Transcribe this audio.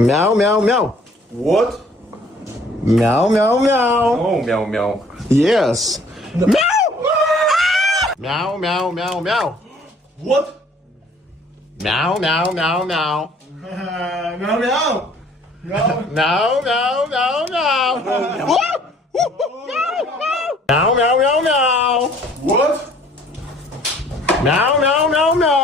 Meow, meow, meow. What? Meow, meow, meow. Oh, meow, meow. Yes. Meow! Meow, meow, meow, meow. What? Meow, meow, meow, meow. Meow, meow. Meow, meow, meow, meow. Meow, meow, meow, meow. What? Meow, meow, meow, meow.